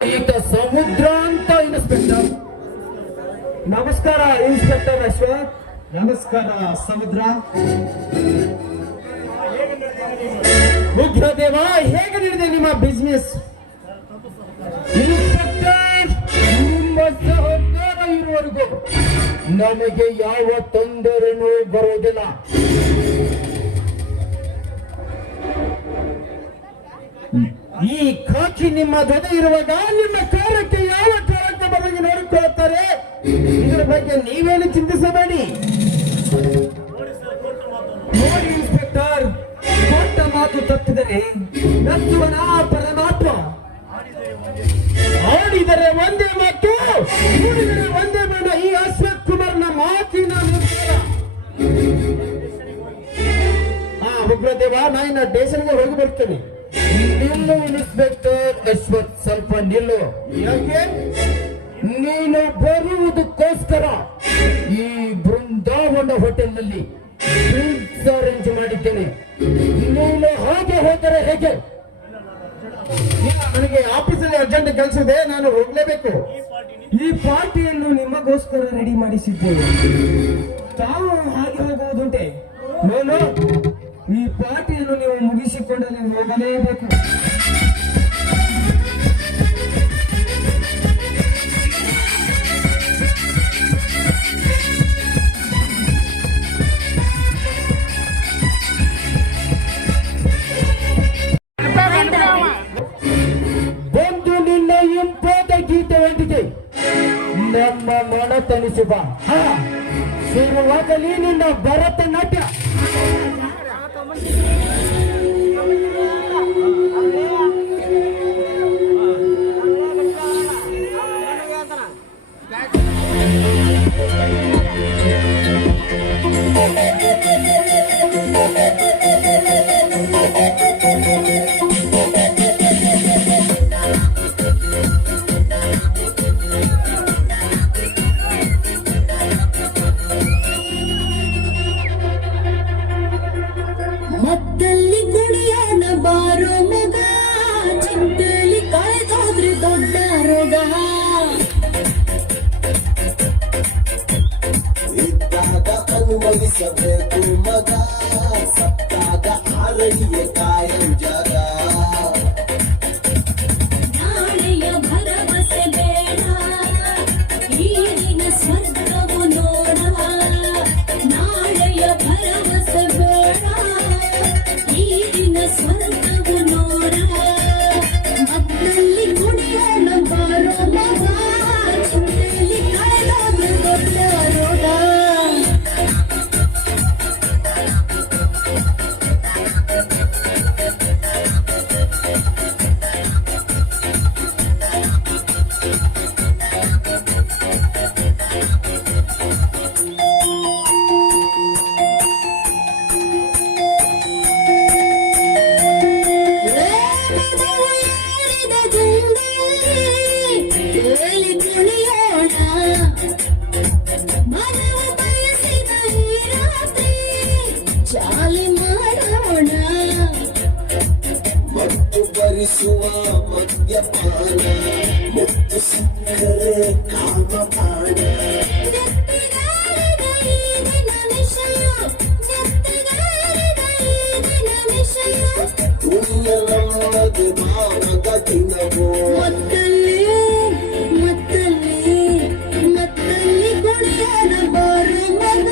ಈತ ಸಮುದ್ರ ಅಂತ ಇನ್ಸ್ಪೆಕ್ಟರ್. ನಮಸ್ಕಾರ ಇನ್ಸ್ಪೆಕ್ಟರ್ ಅಶ್ವಥ್. ನಮಸ್ಕಾರ ಸಮುದ್ರ. ಉಗ್ರದೇವ, ಹೇಗೆ ನಡೆದಿದೆ ನಿಮ್ಮ ಬಿಸ್ನೆಸ್? ಇನ್ಸ್ಪೆಕ್ಟರ್, ನಿಮ್ಮ ಸಹಕಾರ ಇರುವವರೆಗೂ ನಮಗೆ ಯಾವ ತೊಂದರೆನೂ ಬರುವುದಿಲ್ಲ. ಈ ಖಾಕಿ ನಿಮ್ಮ ಜೊತೆ ಇರುವಾಗ ನಿಮ್ಮ ಕಾರ್ಯಕ್ಕೆ ಯಾವ ಕಾರಣಕ್ಕೆ ಬದಲಿಗೆ ನೋಡಿಕೊಳ್ಳುತ್ತಾರೆ, ಇದರ ಬಗ್ಗೆ ನೀವೇನು ಚಿಂತಿಸಬೇಡಿ. ನೋಡಿ ಇನ್ಸ್ಪೆಕ್ಟರ್, ಕೊಟ್ಟ ಮಾತು ತಪ್ಪಿದರೆ ನಚ್ಚುವನ ಪರಮಾತ್ಮ. ಆಡಿದರೆ ಒಂದೇ ಮಾತು, ನುಡಿದರೆ ಒಂದೇ ಬೇಡ. ಈ ಅಶ್ವಥ್ ಕುಮಾರ್ನ ಮಾತಿನ ನಿರ್ಧಾರ. ಉಗ್ರದೇವ, ನಾನು ಸ್ಟೇಷನ್ಗೆ ಹೋಗಿ ಬರ್ತೇನೆ. ನಿಲ್ಲು ಇನ್ಸ್ಪೆಕ್ಟರ್ ಅಶ್ವಥ್, ಸ್ವಲ್ಪ ನಿಲ್ಲು. ಯಾಕೆ? ನೀನು ಬರುವುದಕ್ಕೋಸ್ಕರ ಈ ಬೃಂದಾವನ ಹೋಟೆಲ್ನಲ್ಲಿ ಅರೇಂಜ್ ಮಾಡಿದ್ದೇನೆ. ನೀನು ಹಾಗೆ ಹೋದರೆ ಹೇಗೆ? ನನಗೆ ಆಫೀಸಲ್ಲಿ ಅರ್ಜೆಂಟ್ ಕೆಲಸ ಇದೆ, ನಾನು ಹೋಗ್ಲೇಬೇಕು. ಈ ಪಾರ್ಟಿಯನ್ನು ನಿಮಗೋಸ್ಕರ ರೆಡಿ ಮಾಡಿಸಿದ್ದೇನೆ. ತಾವು ಹಾಗೆ ಹೋಗುವುದುಂಟೆ? ನಾನು ಈ ಪಾರ್ಟಿಯನ್ನು ನೀವು ಮುಗಿಸಿಕೊಂಡಲ್ಲಿ ಹೋಗಲೇಬೇಕು. ಬಂದು ನಿನ್ನ ಇಂಪಾದ ಗೀತೆಯೊಂದಿಗೆ ನಮ್ಮ ಮನ ತಣಿಸುವ ಶುರುವಾಗಲಿ ನಿನ್ನ ಭರತನಾಟ್ಯ. ಮತ್ತಲ್ಲಿ ಕುಣಿಯೋಣ ಬಾರೋ ಮಗ, ಚಿಂತೆಲಿ ಕಳೆದೋದ್ರೆ ದೊಡ್ಡ ರೋಗ. ಇದ್ದಾಗ ಅನುಭವಿಸಬೇಕು ಮಗ, ಸತ್ತಾಗ ಆರಡಿಯ ಕಾಯಂ ಜಾಗ. ನಾಳೆಯ ಭರವಸೆ ಬೇಡ, ಈಗಿನ ಸ್ವರ್ಗವು ನೋಡ. ನಾಳೆಯ ಭರವಸೆ ಬೇಡ, ಈಗಿನ ಸ್ವರ್ಗವು ನೋಡ. ಮತ್ತಲ್ಲಿ ಕುಣಿಯೋಣ ಬಾರೋ ಮಗ, ಚಿಂತೆಲಿ ಕಳೆದೋದ್ರೆ ದೊಡ್ಡ ರೋಗ. ಮತ್ತು ಭರಿಸುವ ಮದ್ಯಪಾನ, ಮುತ್ತು ಸಿಕ್ಕರೆ ಕಾಮಪಾನ. ತುಯ್ಯಲಮ್ಮದೆ ಭಾವದ ದಿನವೋ. ಮತ್ತಲ್ಲಿ ಕುಣಿಯೋಣ ಬಾರೋ ಮಗ,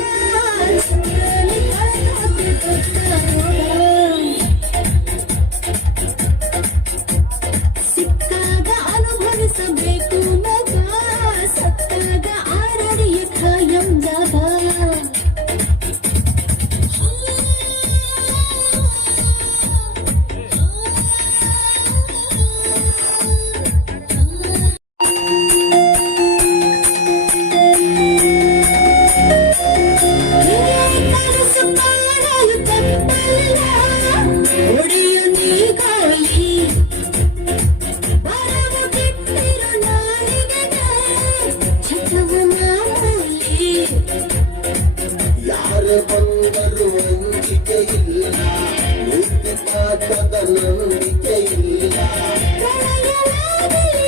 ಚಿಂತೆಲಿ ಕಳೆದೋದ್ರೆ ದೊಡ್ಡ ರೋಗ. ಸಿಕ್ಕಾಗ ಅನುಭವಿಸಬೇಕು ಮಗ, ಸತ್ತಾಗ ಆರಡಿಯ ಖಾಯಂ ಜಾಗ. ಕನಸು ಕಾಣಲು ತಪ್ಪಲ್ಲ, ಹೊಡೆಯು ನೀ ಗಾಳಿ. ಬರವು ಬಿಟ್ಟಿರು ನಾಲಿಗೆಗೆ, ಚಟವು ಮಾಮೂಲಿ. ಯಾರ ಬಂದರು ಅಂಜಿಕೆ ಇಲ್ಲ, ಮುದ್ದೆ ಪಾಠದ ನಂಬಿಕೆ ಇಲ್ಲ. ಪ್ರಳಯವಾಗಲಿ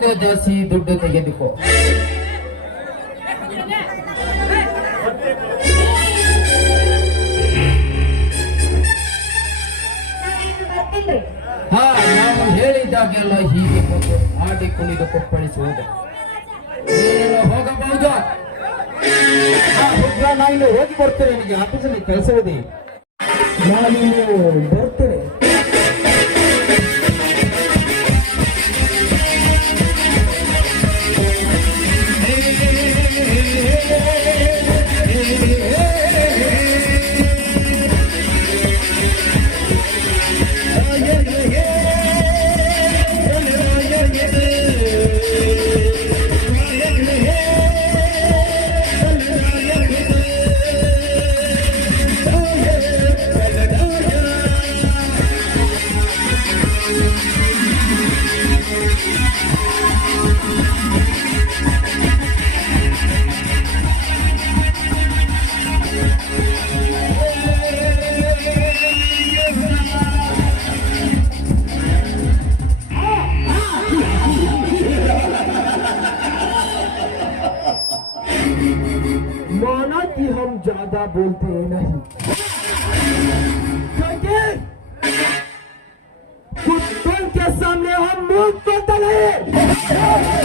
ಅದಕ್ಕೂ ಜಾಸ್ತಿ ದುಡ್ಡು ತೆಗೆದುಕೋ. ಹಾ, ನಾವು ಹೇಳಿದಾಗೆಲ್ಲ ಹೀಗೆ ಬಂದು ಆಡಿ ಕುಣಿದು ಕೊಪ್ಪಳಿಸುವುದು. ನೀನು ಹೋಗಬಹುದು. ನಾನು ಹೋಗಿ ಬರ್ತೇನೆ. ನನಗೆ ಆಫೀಸಲ್ಲಿ ಕೆಲಸವಿದೆ. ನಾನು ಬರ್ತೇನೆ. माना कि हम ज्यादा बोलते नहीं, क्योंकि कुत्तों के सामने हम मुंह खोलते नहीं।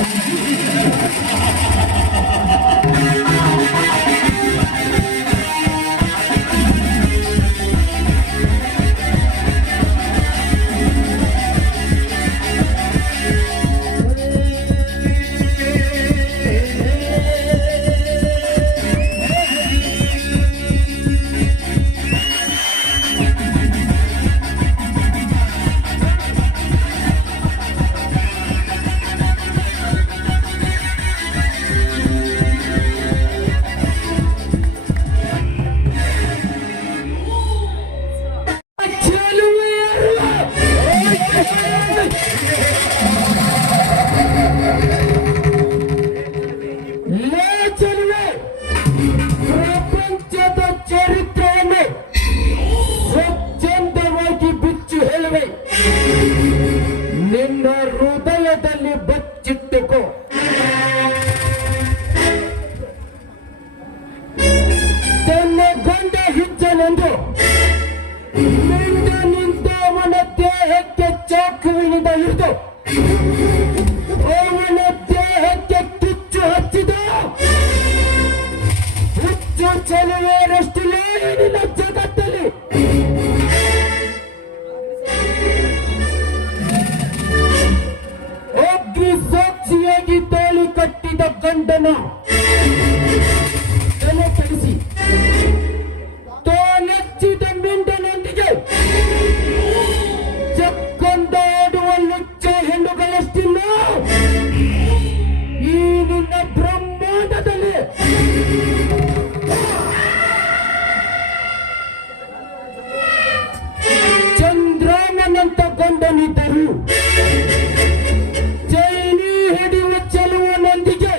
ಪ್ರಪಂಚದ ಚರಿತ್ರೆಯನ್ನು ಸ್ವಚ್ಛಂದವಾಗಿ ಬಿಚ್ಚಿ ಹೇಳುವೆ. ನಿನ್ನ ಹೃದಯದಲ್ಲಿ ಬಚ್ಚಿಟ್ಟುಕೋ. ತನ್ನ ಗಂಡ ಹಿಜ್ಜನೆಂದು ನಿಂತವನ ದೇಹಕ್ಕೆ ಚಾಕುವಿನಿಂದ ಹಿಡಿದು ಅವನ ದೇಹಕ್ಕೆ ಕಿಚ್ಚು ಹಚ್ಚಿದ ಹುಚ್ಚು ಚೆಲುವೆಯರಷ್ಟಿಲ್ಲ ನಿನ್ನ ಜಗತ್ತಲ್ಲಿ. ಅಗ್ನಿ ಸಾಕ್ಷಿಯಾಗಿ ತಾಳಿ ಕಟ್ಟಿದ ಗಂಡನ ತಲೆ ಕಳಿಸಿ ತಾನೆಚ್ಚಿದ ಮಿಂಡನೊಂದಿಗೆ ಚಕ್ಕೊಂದಾಡುವ ಲುಚ್ಚ ಹೆಣ್ಣುಗಳಷ್ಟಿಲ್ಲ ಈ ನಿನ್ನ ಬ್ರಹ್ಮಾಂಡದಲ್ಲಿ. ಚಂದ್ರಮನಂತ ಗಂಡನಿದ್ದರು ಚೈನಿ ಹಿಡಿಯುವ ಚೆಲುವನೊಂದಿಗೆ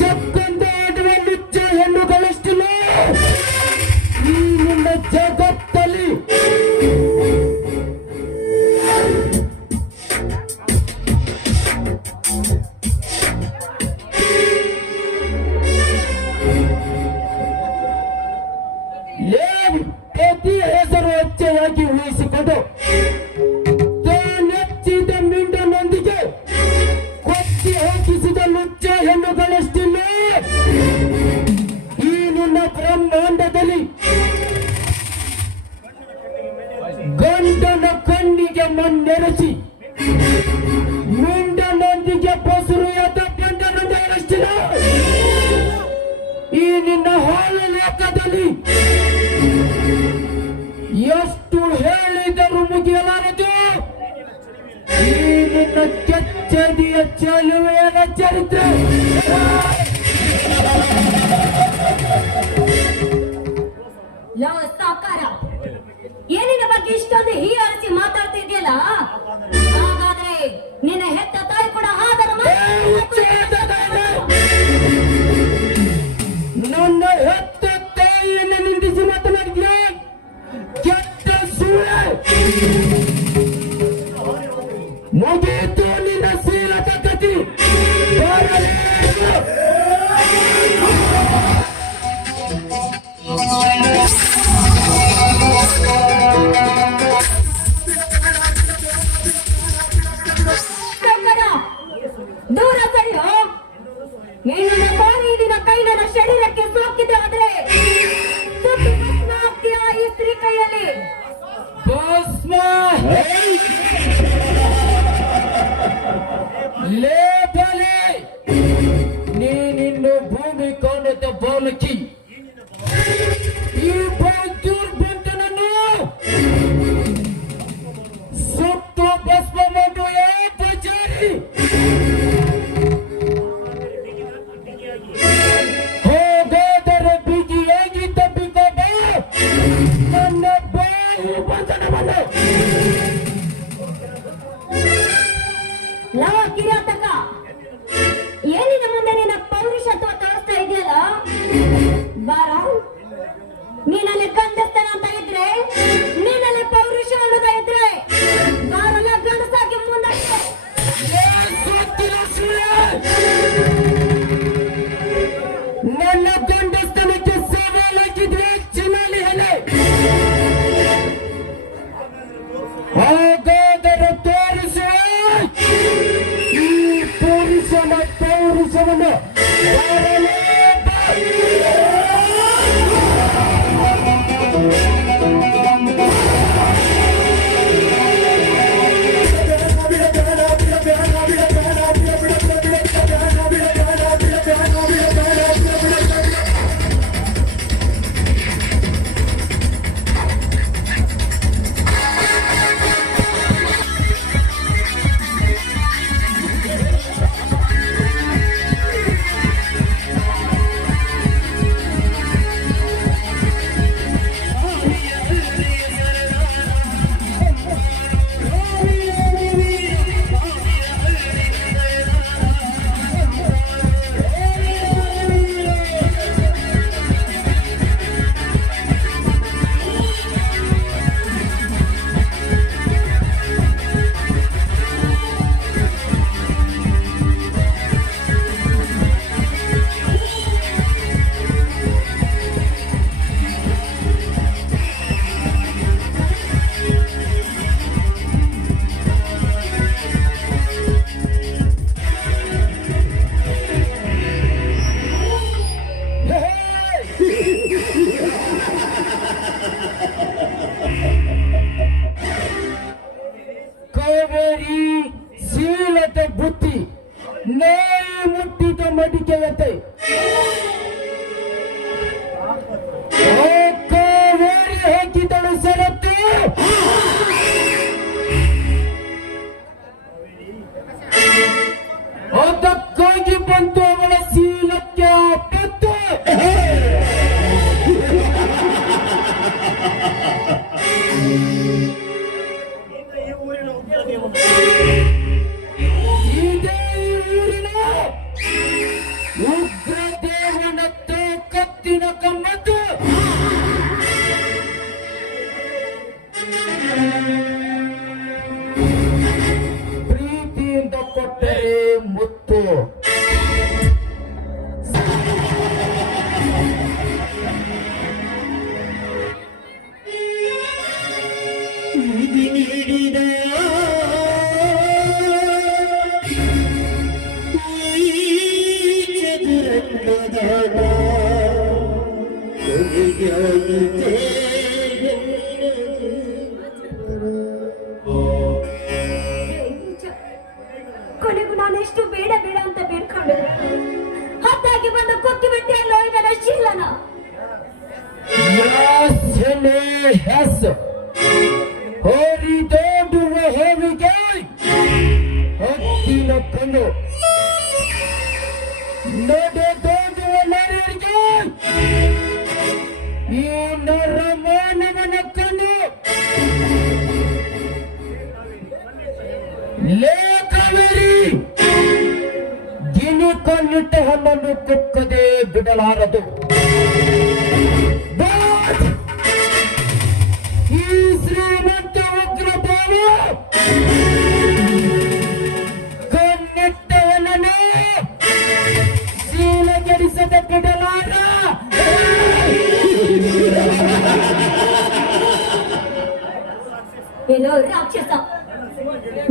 ಚಕ್ಕೊಂದಾಡುವ ಲುಚ್ಚ ಹೆಣ್ಣುಗಳಷ್ಟಿಲ್ಲ ಈ ನಿನ್ನ ಜಗತ್ತಲ್ಲಿ. ಪ್ರತಿ ಹೆಸರು ಹೆಚ್ಚಾಗಿ ಊಹಿಸಿಕೊಂಡು ತಾನೆಚ್ಚಿದ ಮಿಂಡನೊಂದಿಗೆ ಕೊಚ್ಚಿ ಹಾಕಿಸಿದ ಲುಚ್ಚ ಹೆಣ್ಣುಗಳಷ್ಟಿಲ್ಲ ಈ ನಿನ್ನ ಬ್ರಹ್ಮಾಂಡದಲ್ಲಿ. ಗಂಡನ ಕಣ್ಣಿಗೆ ಮಣ್ಣೆರಚಿ ಮಿಂಡನೊಂದಿಗೆ ಬಸುರು ಎದ್ದ ಗಂಡನೊಂದಿರಷ್ಟಿಲ್ಲ ಈ ನಿನ್ನ ಹಾಳು ಲೋಕದಲ್ಲಿ. ಎಷ್ಟು ಹೇಳಿದರೂ ಮುಗಿಯಲಾರದು ಈ ನಿನ್ನ ಕೆಚ್ಚದಿಯ ಚೆಲುವೆಯ ಚರಿತ್ರೆ. ಯಾವ ಸಾಕಾರ ಏನಿನ ಬಗ್ಗೆ ಇಷ್ಟೊಂದು ಹೀಯಾರಿಸಿ ಮಾತಾಡ್ತಿದ್ಯಲ್ಲ? ಹಾಗಾದ್ರೆ ನಿನ್ನ ಹೆತ್ತ ತಾಯಿ ಕೂಡ ಆದರ ನನ್ನ ಹೆತ್ತ ತಾಯಿಯನ್ನು ನಿಂದಿಸಿ ಮಾತನಾಡಿದ್ಯಾ? ಕೆಟ್ಟ ಸುಳ್ಳು. ಮುಗೀತು ನಿನ್ನ ಶೀಲ ನನ್ನ ಶರೀರಕ್ಕೆ ಸೋಕಿದೆ ಆದ್ರೆ ಸುಟ್ಟು ಭಸ್ಮ ಆಗ್ತೀಯಾ ಈ ಸ್ತ್ರೀ ಕೈಯಲ್ಲಿ? ಭಸ್ಮ ಲೇ ಬಲೆ, ನೀನಿನ್ನು ಭೂಮಿ ಕಾಣದ ಬಾಲಕಿ. ಈ ದುರ್ಬಂಧನನ್ನು ಸುಟ್ಟು ಭಸ್ಮ ಮಾಡುವ ಪೂಜಾರಿ. ಹೋಗಾದರೆ ಬಿಗಿಯಾಗಿ ತಪ್ಪಿಕೊಂಡ ನನ್ನ ಬಾಯಿ ಬಂಧನವನ್ನು. ಲವ ಕಿರಾತಕ, ಏನಿನ ಮುಂದೆ ನಿನ್ನ ಪೌರುಷತ್ವ ತೋರಿಸ್ತಾ ಇದೆಯಲ್ಲ? ಬಾರ, ನೀನಲ್ಲಿ ಗಂಡಸ್ತನ ಅಂತ ಇದ್ರೆ, ನೀನಲ್ಲಿ ಪೌರುಷ ಅನ್ನೋದ ಇದ್ರೆ ಬಾರಲ್ಲ ಗಂಡಸಾಗಿ ಮುಂದಾಗ್ತದೆ. ನನ್ನ ಗಂಡಸ್ತನಕ್ಕೆ ಸವಾಲಾಗಿದ್ರೆ ಚಿನ್ನಾಲಿ ಎಲೆ. ಹಾಗಾದರೆ ತೋರಿಸುವ ಈ ಪೌರುಷವನ್ನು. ಕಾವೇರಿ ಶೀಲತೆ ಬುದ್ಧಿ ನೇಯಿ ಮುಟ್ಟಿದ ಮಡಿಕೆಯತೆ. ಕಾವೇರಿ ಹಾಕಿದಳು ಸರತ್ತು, ಅದಕ್ಕಾಗಿ ಬಂತು ಅವಳ ಶೀಲಕ್ಕೆ ಪತ್ತು. ಇದೇ ಊರಿನ ಉಗ್ರ ದೇವನ ಕತ್ತಿನ ಕಮ್ಮತ್ತು. ಪ್ರೀತಿಯಿಂದ ಕೊಟ್ಟರೆ ಮುತ್ತು, ನೀಡಿದ ಚದುರಂಗದ ಕೊನೆಯಾಗಿದೆ. ಕೊನೆಗೂ ನಾನೆಷ್ಟು ಬೇಡ ಬೇಡ ಅಂತ ಬೇಡ್ಕೊಂಡಿದ್ದೆ, ಹತ್ತಾಗಿ ಬಂದು ಕೊಕ್ಕಿ ಬಿಟ್ಟೆಯಲ್ಲೋ ನನ್ನ ಶೀಲನ. ಹೆಸ್ ಹೊರಿದೋಡುವ ಹೇವಿಗೆ ಹತ್ತಿನ ಕಣ್ಣು, ನಡೆದೋಡುವ ನರರಿಗೆ ಈ ನರಮಾನವನ ಕಣ್ಣು. ಲೇಖವೇರಿ ಗಿಣಿ ಕಣ್ಣಿಟ್ಟ ಹಣ್ಣನ್ನು ಕುಕ್ಕದೆ ಬಿಡಲಾರದು. ಈ ಶ್ರೀಮಂತ ಉಗ್ರ ಭಾವ ಕಣ್ಣಿಟ್ಟವನನ್ನು ಶೀಲಗೆಡಿಸದೆ ಬಿಡಲಾರ. ಏನೋ ರಾಕ್ಷಸ,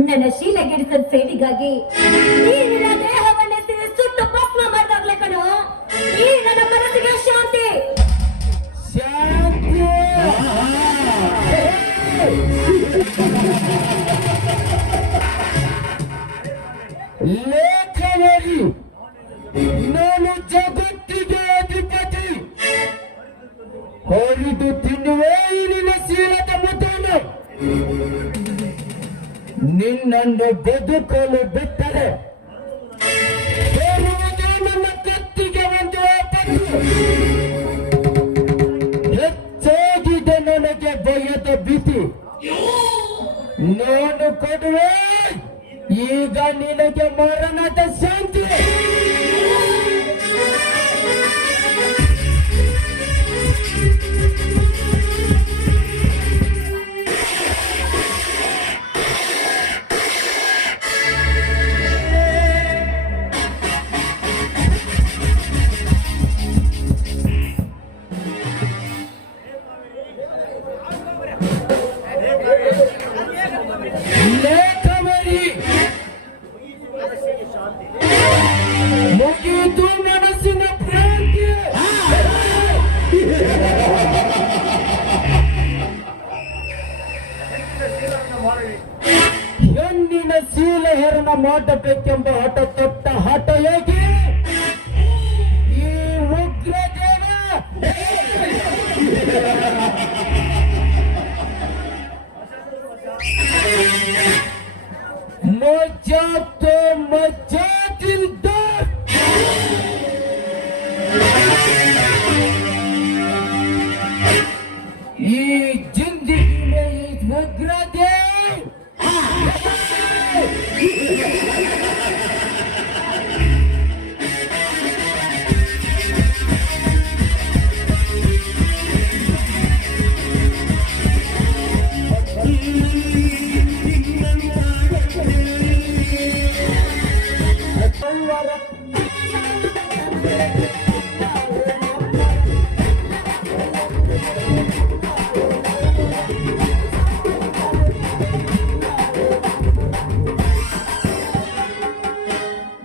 ನನ್ನ ಶೀಲಗೆಡಿಸದ ಸೇಡಿಗಾಗಿ ಈ ನಿನ್ನ ದೇಹವನ್ನೆಸರಿ ಸುಟ್ಟು ಭಸ್ಮ ಮಾಡಿದಾಗ್ಲೇ ಕಣೋ ಈ ಮನಸ್ಸಿಗೆ ಶಾಂತಿ. ಶಾಂತಿ. ಲೇಖನರಿ ನಾನು ಜಗತ್ತಿಗೆ ಅಧಿಪತಿ ಹೊರಿದು ತಿನ್ನುವೆ ನಿನ್ನ ಶೀಲದ ಮುದ್ದನ್ನು ನಿನ್ನನ್ನು ಬದುಕಲು ಬಿಟ್ಟರೆ ಬರುವುದು ನನ್ನ ಕತ್ತಿಗೆ ಒಂದು ಆಪತ್ತು. ಹೆಚ್ಚಾಗಿದೆ ನನಗೆ ಭಯದ ಭೀತಿ. ನಾನು ಕೊಡುವೆ ಈಗ ನಿನಗೆ ಮರಣದ ಶಾಂತಿ. ಲೇಖಮರಿ ಮುಗಿದು ಮನಸ್ಸಿನ ಭ್ರಾಂತಿ. ಹೆಣ್ಣಿನ ಶೀಲ ಹೆರನ ಮಾಡಬೇಕೆಂಬ ಹಠ ತೊಟ್ಟ ಹಠ ಹೇಗೆ ಈ ಉಗ್ರದೇವ मजा तो मजा दिलदार. ये जिंदगी में एक मुगरा दे.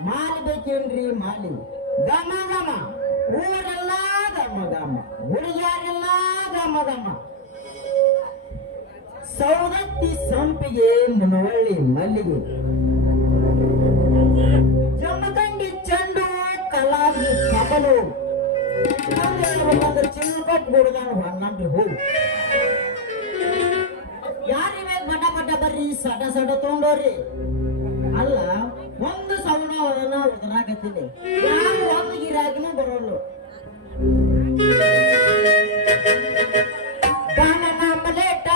ಮಾಡ್ಬೇಕೇನ್ರಿ ಮಾಲಿ ಗಮ ಗಮ ಊರೆಲ್ಲ ಗಮ ಗಮ ಹುಡುಗಿಯಾರೆಲ್ಲ ಗಮ ಗಮ ಸೌದತ್ತಿ ಸಂಪಿಗೆ ಮುನವಳ್ಳಿ ಮಲ್ಲಿಗೆ ಜಮಖಂಡಿ ಚೆಂಡು ಕಲಾವಿ ಕಮಲು ಚಿಲ್ಕಟ್ ಗುಡ್ದಾನ ಹನ್ನೊಂದು ಹೂ ಯಾರಿವೆ ಬಡ ಬಡ ಬರ್ರಿ ಸಡ ಸಡ ತಗೊಂಡೋರಿ ಅಲ್ಲ ಒಂದು ಸವಣವನ್ನ ಉದರಾಕತ್ತಿದೆ ಯಾರು ಒಂದು ಗಿರಾಕಿನೂ ಬರೋಲ್ಲ ಮಲೇಟ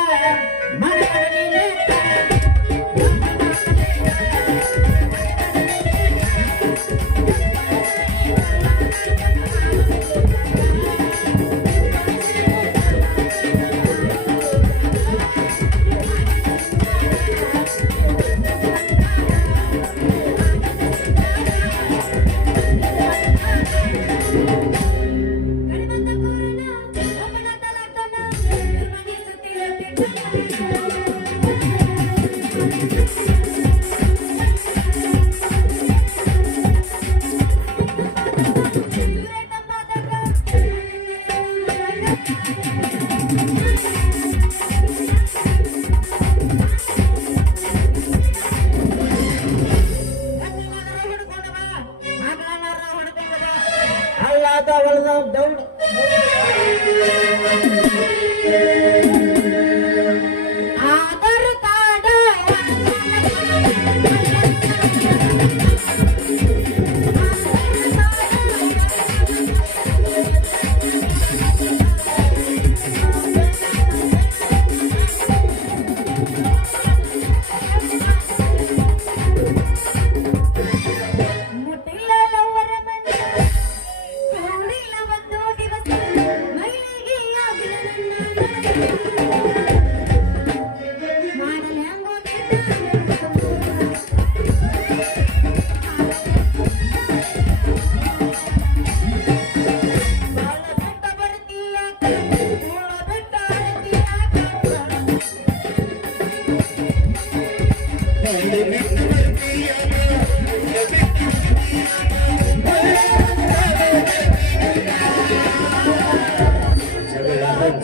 ಆಧಾರ್ ಕಾರ್ಡ್ ಮೈಲಿಗೆ ಆಗಿಲ್ಲ ನನ್ನ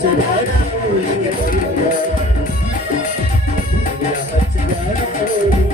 ಹಚ್ಚಗಾರ ಹೋಳಿಗೆ ಬಂದ ಹಚ್ಚಗಾರ ಹೋಳಿಗೆ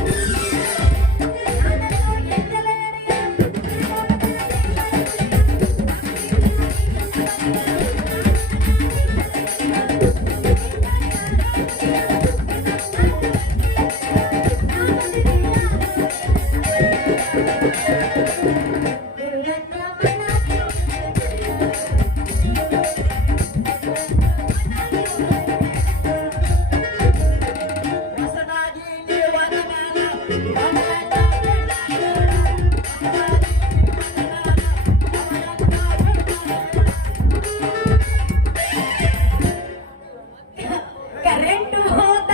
ಕರೆಂಟ್ ಹೋದ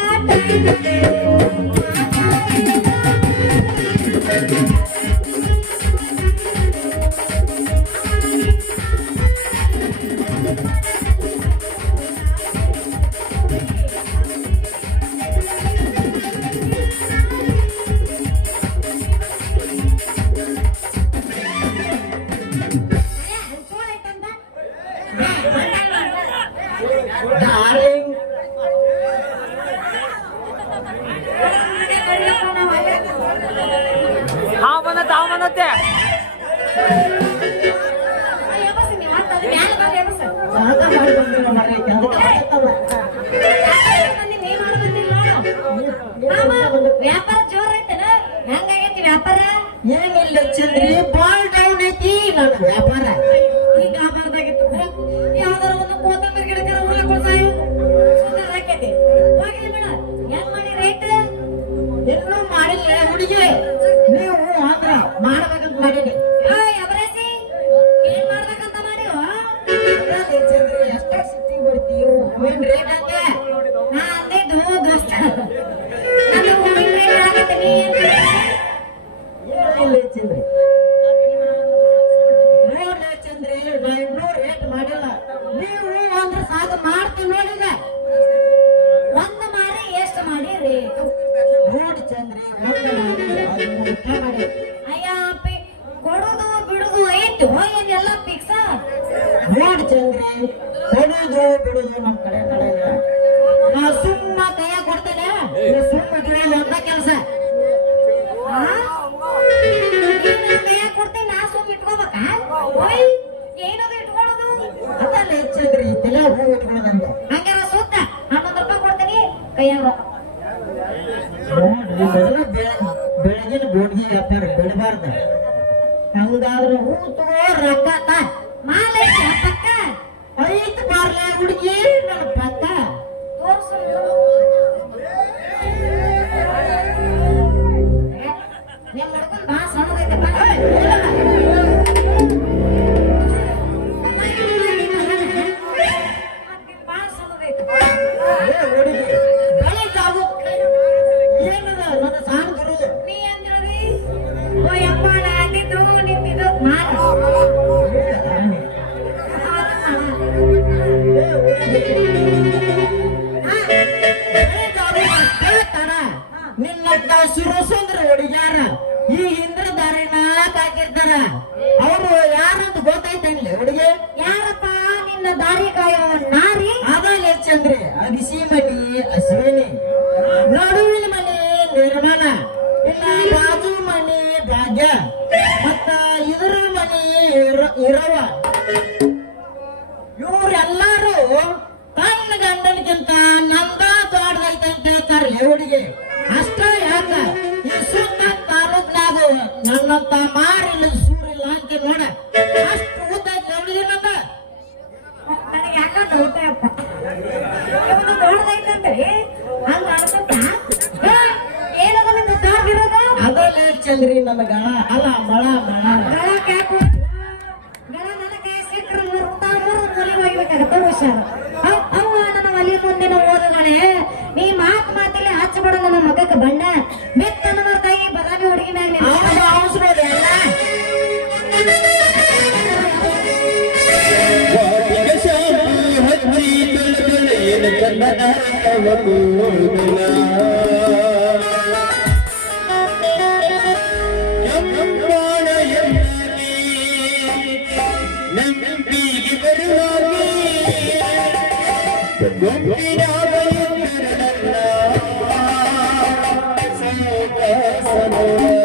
ವ್ಯಾಪಾರ ಜೋರ್ ಐತನ ಹೆಂಗಾಗೈತಿ ವ್ಯಾಪಾರ ಏನಿಲ್ಲ ಚಂದ್ರಿ ಬಾಳ್ ಡೌನ್ ಐತಿ ನನ್ನ ವ್ಯಾಪಾರ ಈಗ ಆಗಬಾರ್ದಾಗಿತ್ತು ಯಾವ್ದಾರ ಒಂದು ಕೋತಂಬರಿ ಗಿಡಕ್ಕೆ ಉಳ್ಳಾಕೊಳ್ತಾಯಿ ಸುಂದರ ಹಾಕೈತಿ ಹೋಗಿಲ್ಲ ಮೇಡ ಹೆಂಗ್ ಮಾಡಿ ರೇಟ್ ಇನ್ನೂ ಮಾಡಿಲ್ಲ ಹುಡುಗಿ ನೀವು ಆದ್ರ ಮಾಡ್ಬೇಕಂತ ಮಾಡೀನಿ ಅವರೇಸಿ ಏನ್ ಮಾಡ್ಬೇಕಂತ ಮಾಡಿವ ಅದೇ ಚಂದ್ರಿ ಎಷ್ಟ ಸಿಟ್ಟಿ ಬರ್ತೀವಿ ಏನ್ ರೇಟ್ ಅಂತೆ ನಾ ಅಂದಿದ್ದು ದೋಸ್ತ ನಾನು ಹೂವಿನ ರೇಟ್ ಆಗತ್ತೆ ನೀ ಏನಿಲ್ಲ ಚಂದ್ರಿ ನೋಡ್ಲೆ ಚಂದ್ರಿ ನಾ ಇನ್ನೂ ರೇಟ್ ಮಾಡಿಲ್ಲ ನೀವು ಅಂದ್ರೆ ಸಾಕು ಮಾಡ್ತೀವಿ ನೋಡಿಲ್ಲ ಒಂದು ಮಾರಿ ಎಷ್ಟು ಮಾಡಿ ರೇಟ್ ನೋಡಿ ಚಂದ್ರಿ ಒಂದು ಮಾಡಿ ಅದನ್ನ ಊಟ ಮಾಡಿ ಅಯ್ಯ ಅಪ್ಪಿ ಕೊಡುದು ಬಿಡುದು ಐತು ಏನೆಲ್ಲ ಫಿಕ್ಸ ನೋಡಿ ಚಂದ್ರಿ ಕೊಡುದು ಬಿಡುದು ನಮ್ ಕಡೆ ನಡೆಯಲ್ಲ ನಾ ಸುಮ್ಮ ಕೈಯಾಗ ಕೊಡ್ತೇನೆ ನೀವು ಸುಮ್ಮ ಕೇಳಿ ಒಂದ ಕೆಲಸ ಕೊಡ್ತೀನಿ ನಾ ಸುಮ್ಮ ಇಟ್ಕೋಬೇಕಾ ಓಯ್ ಏನದು ಇಟ್ಕೊಳ್ಳೋದು ಅದಲ್ಲ ಚಂದ್ರಿ ತಲೆ ಹೂ ಇಟ್ಕೊಳ್ಳೋದಂತೆ ಹಂಗಾರ ಸುತ್ತ 11 ರೂಪಾಯಿ ಕೊಡ್ತೀನಿ ಕೈಯಾಗ ಬೆಳಗಿನ ಬೋಡ್ಗಿ ವ್ಯಾಪಾರ ಬೆಳಬಾರ್ದು ಹಂಗಾದ್ರೆ ಹೂ ತಗೋ ರೊಕ್ಕ ತಾ ಮಾಲೆ ಪಕ್ಕ ಐತ್ ಬಾರ್ಲೆ ಹುಡುಗಿ ನನ್ನ ಪಕ್ಕ ತೋರ್ಸು ನಿಮ್ಮ ಹುಡುಗನ್ ಬಾ ಸಣ್ಣದೈತೆ ಬಾ ಸಣ್ಣದೈತೆ ಹುಡುಗಿ ಬೆಳಿತಾವು ಏನದ ನನ್ನ ಸಾಂಗ್ ಬರುದು ನೀ ಅಂದ್ರದಿ ಓ ಯಪ್ಪ ನಾ ಅಂದಿದ್ದು ನಿಮ್ಮಿದು ಮಾರು ನಿನ್ನ ಸುರಸುಂದ್ರ ಹುಡುಗ್ಯಾರ ಈ ಹಿಂದ್ರ ದಾರಿನ ಹಾಕಿರ್ತಾರ ಅವರು ಯಾರಂತ ಗೊತ್ತೈತೇನ್ಲಿ ಹುಡುಗಿ ಯಾರಪ್ಪ ನಿನ್ನ ದಾರಿ ಕಾಯುವ ನಾರಿ ಅದಲ್ಲ ಚಂದ್ರಿ ಅಗಿಸಿ ಮನಿ ಅಶ್ವಿನಿ ನಡುವಿನ ಮನಿ ನಿರ್ಮಲ ಇನ್ನ ಬಾಜು ಮನಿ ಭಾಗ್ಯ ಮತ್ತ ಇದ್ರ ಮನಿ ಇರವ ಇವ್ರೆಲ್ಲಾರು ತನ್ನ ಗಂಡನಿಗಿಂತ ನಂದ ದೊಡ್ಡದೈತೆ ಅಂತ ಹೇಳ್ತಾರೆ ಹುಡುಗಿ ಅಷ್ಟ ಯಾಕ ಈ ಸುತ್ತ ತಾಲೂಕ್ನಾಗ ನನ್ನಂತ ಮಾರಿಲ್ಲ ಸೂರಿಲ್ಲ ಅಂತ ನೋಡ ಅಷ್ಟು ಉದ್ದೈತೆ ಹುಡುಗಿ ನನ್ನ ನನಗೆ ಯಾಕ ಡೌಟ್ ಅಪ್ಪ ಇವನು ದೊಡ್ಡದೈತಂದ್ರಿ ಹಂಗ ಅನ್ಸುತ್ತ ಏನದ ನಿಂದ ದೊಡ್ಡದಿರೋದು ಅದಲ್ಲ ಚಂದ್ರಿ ನನ್ನ ಗಳ ಅಲ್ಲ ಮಳ ಗಳ ಕ್ಯಾಕು ಗಳ ನನಗೆ ಸಿಟ್ರು ಮೂರು ಮೂಲಿ ಹೋಗ್ಬೇಕಾಗತ್ತೆ ಹುಷಾರು ಅವ್ವ ನನ್ನ ಮಲಿ ಮುಂದಿನ ಓದುಗಳೇ ನೀ ಮಾತಿಲ್ಲಿ ಹಚ್ಚಬೇಡ ನನ್ನ ಮಗಕ್ಕೆ ಬಣ್ಣ ಮೆತ್ತನ ತಾಯಿ ಬದಾಮಿ ಹುಡುಗಿ ಮ್ಯಾಗ ವಾಟಿಗೆ ಶಾಂತಿ ಹಚ್ಚಿ ಬೆಳಬೆಳೆಯನ ಕನ್ನಡವ ಕೂದಲ ಕೆಂಪಾಣ ಎಮ್ಮನೆ ನಂಬಿಗೆ ಬರುವಾಗಿ ಗುಂಪಿನಾಗ ಇದ್ದರಲ್ಲ ಸೌಕಸನವಾಗಿ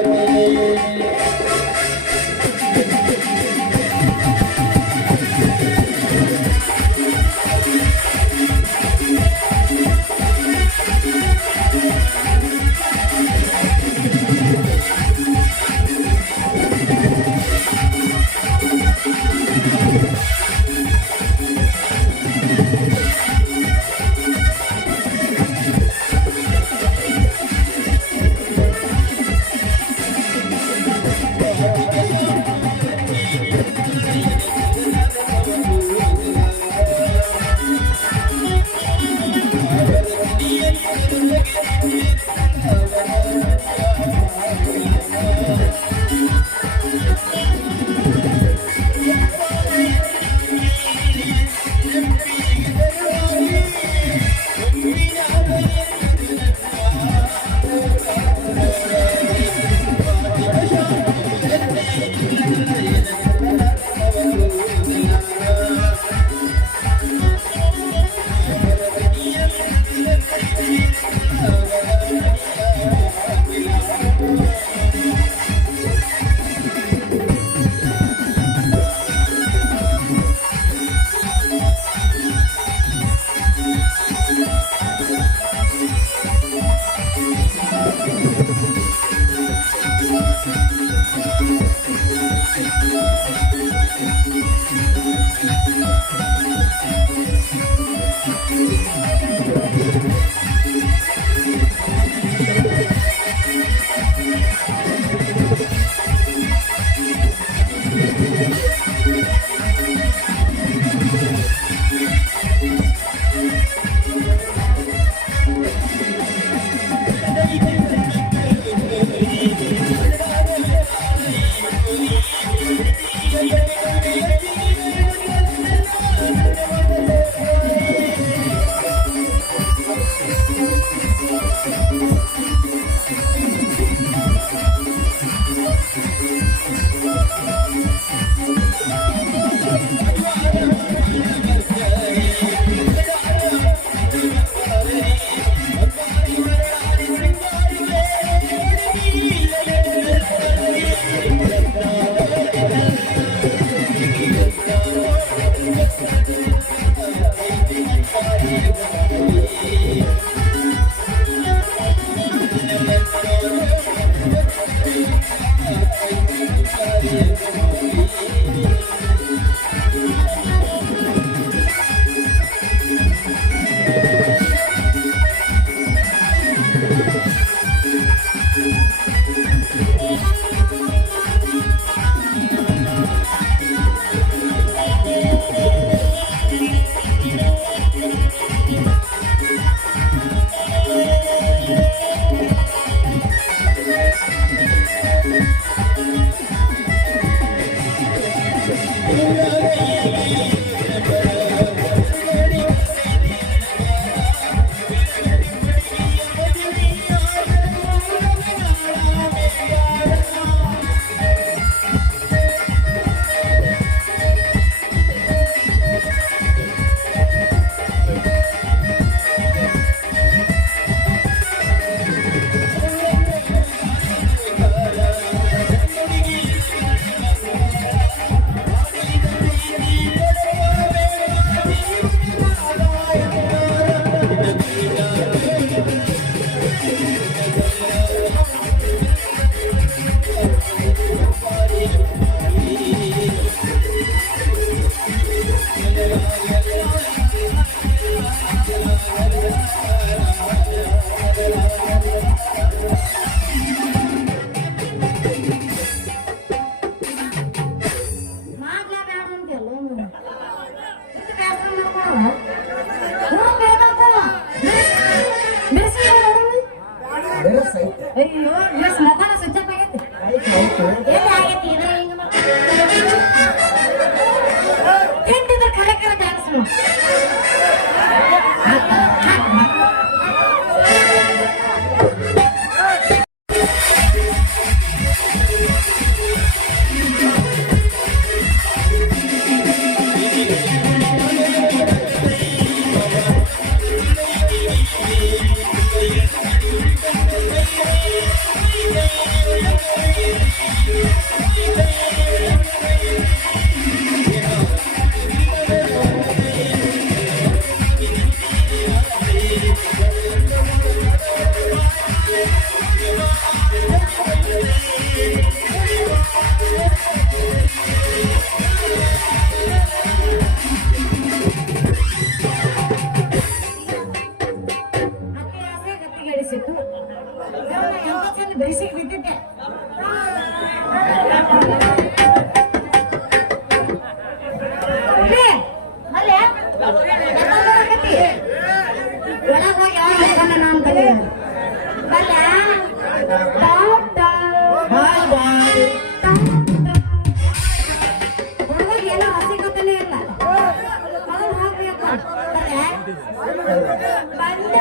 ಬಂದ